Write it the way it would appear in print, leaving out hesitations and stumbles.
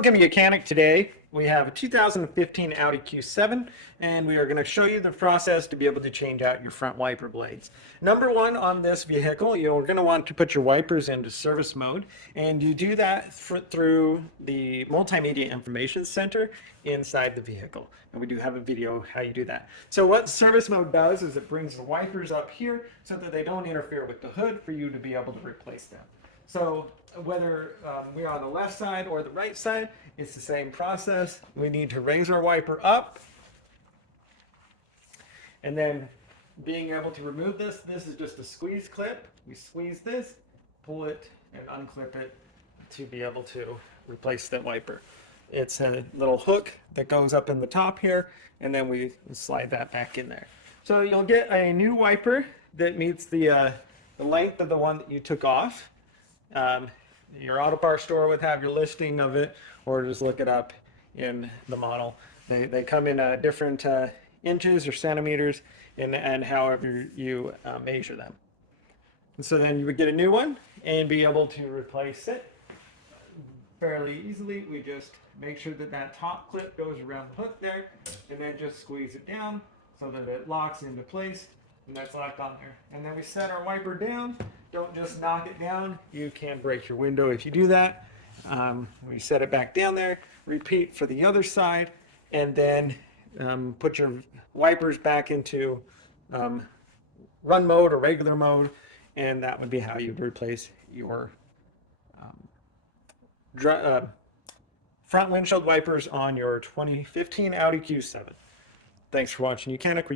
Welcome Mechanic. Today we have a 2015 Audi Q7 and we are going to show you the process to be able to change out your front wiper blades. Number one, on this vehicle, you're going to want to put your wipers into service mode, and you do that through the multimedia information center inside the vehicle. And we do have a video how you do that. So what service mode does is it brings the wipers up here so that they don't interfere with the hood for you to be able to replace them. So whether we're on the left side or the right side, it's the same process. We need to raise our wiper up, and then being able to remove this is just a squeeze clip. We squeeze this, pull it, and unclip it to be able to replace that wiper. It's a little hook that goes up in the top here, and then we slide that back in there. So you'll get a new wiper that meets the length of the one that you took off. Your auto parts store would have your listing of it, or just look it up in the model. They come in different inches or centimeters, and however you measure them. And so then you would get a new one and be able to replace it fairly easily. We just make sure that that top clip goes around the hook there, and then just squeeze it down so that it locks into place, and that's locked on there. And then we set our wiper down. Don't just knock it down. You can break your window if you do that. We set it back down there, repeat for the other side, and then put your wipers back into run mode or regular mode, and that would be how you would replace your front windshield wipers on your 2015 Audi Q7. Thanks for watching Mechanic.